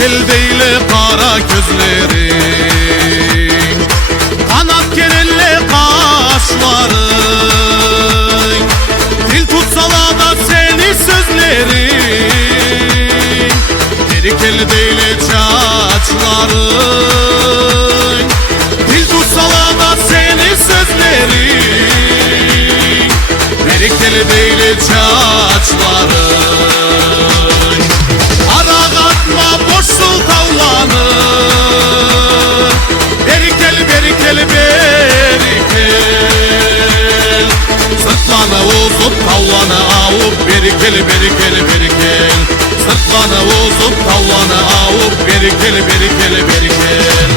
Berikel değil kara gözlerin, kanat kerelle kaşların, dil tutsalar da seni sözlerin. Berikel değil çaçların, dil tutsalar da seni sözlerin. Berikel değil çaçların, ara katma boşsul tavlanır. Berikel berikel berikel, sırtlana uzup tavlana avup. Berikel berikel berikel, sırtlana uzup tavlana avup. Berikel berikel berikel.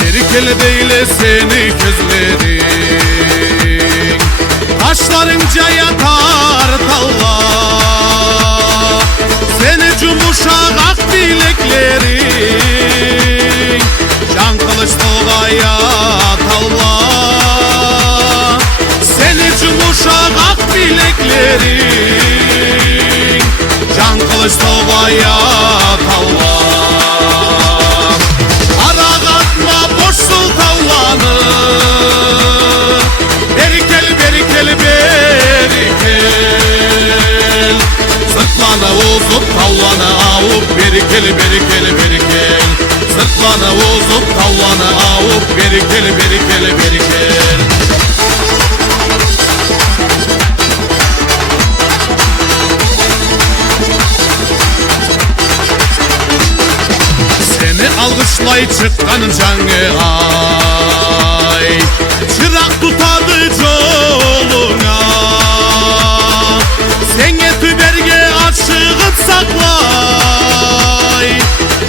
Berikel değil seni gözlerin, kaşlarınca yatar talla. Seni cumuşak ak bileklerin, can kılıç tolgaya talla. Seni cumuşak ak bileklerin, can kılıç tolgaya talla. Sırtlana uzup tavlana avup. Berikel berikel berikel, sırtlana uzup tavlana avup. Berikel berikel berikel. Seni alkışlay çıkkan canı ay, çırak tutadı yoluna. Senge tüberge açığı saklay,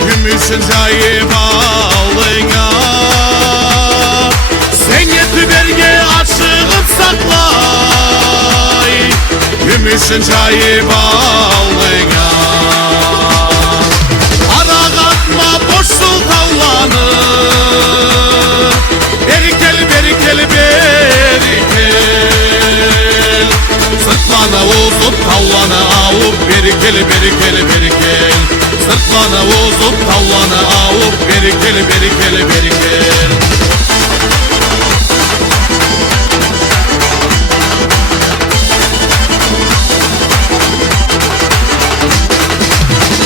gümüşün cayı bağlına. Senge tüberge açığı saklay, gümüşün cayı bağlına. Ara katma boşsul tavlanır. Berikel berikel berikel, sırtlana uzup tavlana avup. Berikel berikel berikel, sırtlana uzup tavlana avup. Berikel berikel berikel.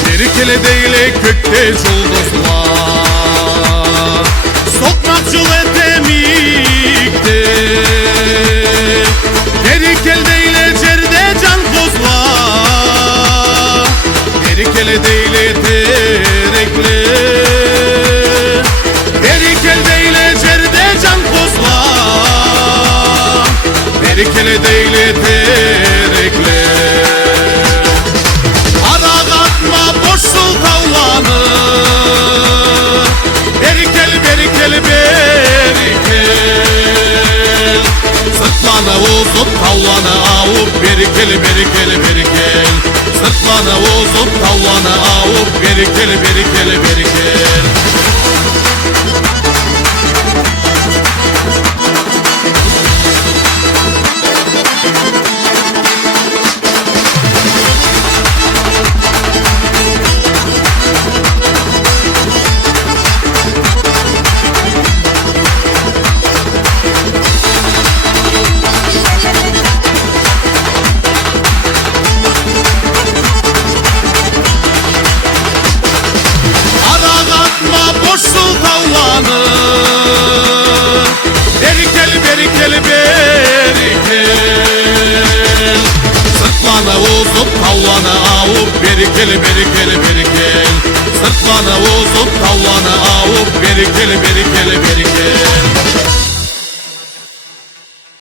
Berikel değil kökte yıldızlar, sokmakçıl etemikte. Berikel değil cerde can kozlar, berikel değil terekle. Berikel değil cerde can kozlar, berikel değil terekle. Ara katma boşsul tavlanır. Berikel berikel berikel, sırtlana uzup tavlana avup. Berikel berikel berikel, sırtlana uzup tavlana avup. Berikel berikel berikel. Berikel berikel berikel, sırtlana uzup tavlana avup. Berikel berikel berikel, sırtlana uzup tavlana avup. Berikel berikel berikel.